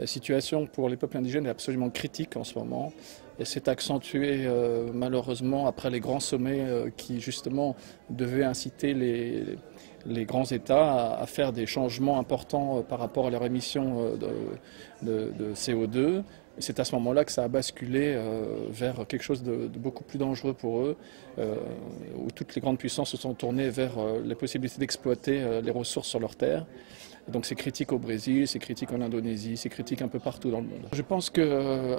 La situation pour les peuples indigènes est absolument critique en ce moment et s'est accentuée malheureusement après les grands sommets qui justement devaient inciter les grands États à faire des changements importants par rapport à leur émission de CO2. Et c'est à ce moment-là que ça a basculé vers quelque chose de beaucoup plus dangereux pour eux, où toutes les grandes puissances se sont tournées vers les possibilités d'exploiter les ressources sur leurs terres. Donc c'est critique au Brésil, c'est critique en Indonésie, c'est critique un peu partout dans le monde. Je pense que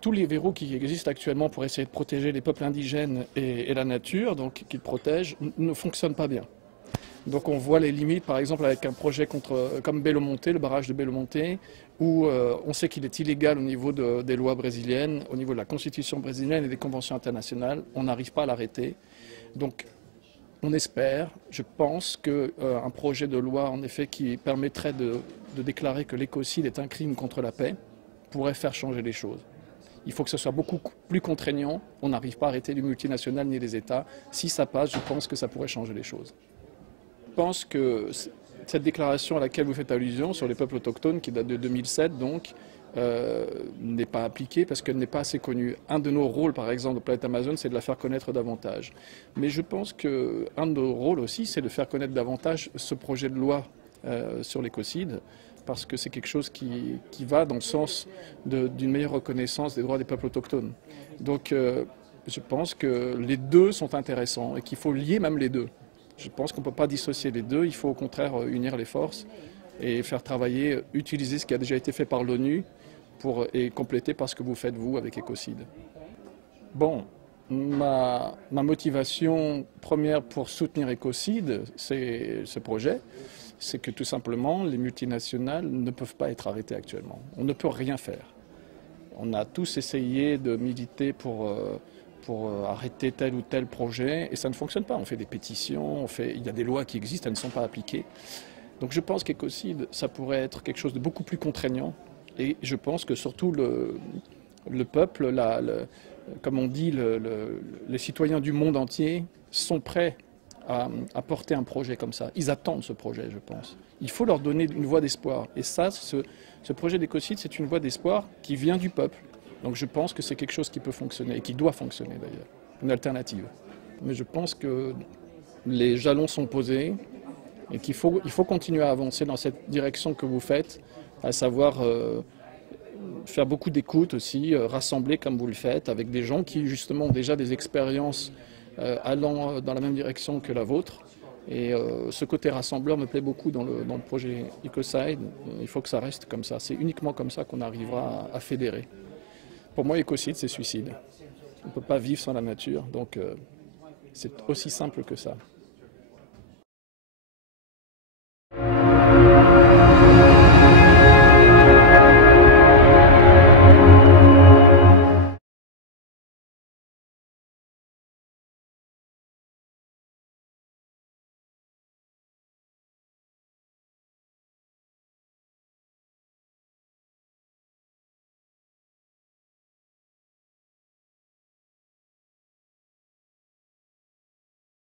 tous les verrous qui existent actuellement pour essayer de protéger les peuples indigènes et la nature, donc qu'ils protègent, ne fonctionnent pas bien. Donc on voit les limites, par exemple avec un projet comme Belo Monte, le barrage de Belo Monte, où on sait qu'il est illégal au niveau des lois brésiliennes, au niveau de la constitution brésilienne et des conventions internationales. On n'arrive pas à l'arrêter. Donc on espère, je pense, qu'un projet de loi en effet qui permettrait de déclarer que l'écocide est un crime contre la paix pourrait faire changer les choses. Il faut que ce soit beaucoup plus contraignant. On n'arrive pas à arrêter les multinationales ni les États. Si ça passe, je pense que ça pourrait changer les choses. Je pense que cette déclaration à laquelle vous faites allusion sur les peuples autochtones, qui date de 2007 donc, n'est pas appliquée parce qu'elle n'est pas assez connue. Un de nos rôles, par exemple, de Planète Amazon, c'est de la faire connaître davantage. Mais je pense qu'un de nos rôles aussi, c'est de faire connaître davantage ce projet de loi sur l'écocide, parce que c'est quelque chose qui va dans le sens d'une meilleure reconnaissance des droits des peuples autochtones. Donc je pense que les deux sont intéressants et qu'il faut lier même les deux. Je pense qu'on ne peut pas dissocier les deux, il faut au contraire unir les forces et faire travailler, utiliser ce qui a déjà été fait par l'ONU et compléter par ce que vous faites vous avec Ecocide. Bon, ma motivation première pour soutenir Ecocide, c'est ce projet, c'est que tout simplement les multinationales ne peuvent pas être arrêtées actuellement. On ne peut rien faire. On a tous essayé de militer pour arrêter tel ou tel projet et ça ne fonctionne pas. On fait des pétitions, il y a des lois qui existent, elles ne sont pas appliquées. Donc je pense qu'Ecocide, ça pourrait être quelque chose de beaucoup plus contraignant et je pense que surtout le peuple, comme on dit, les citoyens du monde entier sont prêts à porter un projet comme ça. Ils attendent ce projet, je pense. Il faut leur donner une voie d'espoir. Et ça, ce projet d'Ecocide, c'est une voie d'espoir qui vient du peuple. Donc je pense que c'est quelque chose qui peut fonctionner, et qui doit fonctionner d'ailleurs, une alternative. Mais je pense que les jalons sont posés et qu'il faut continuer à avancer dans cette direction que vous faites, à savoir faire beaucoup d'écoute aussi, rassembler comme vous le faites, avec des gens qui justement ont déjà des expériences allant dans la même direction que la vôtre. Et ce côté rassembleur me plaît beaucoup dans le projet Ecocide. Il faut que ça reste comme ça. C'est uniquement comme ça qu'on arrivera à fédérer. Pour moi, Ecocide, c'est suicide. On ne peut pas vivre sans la nature, donc c'est aussi simple que ça.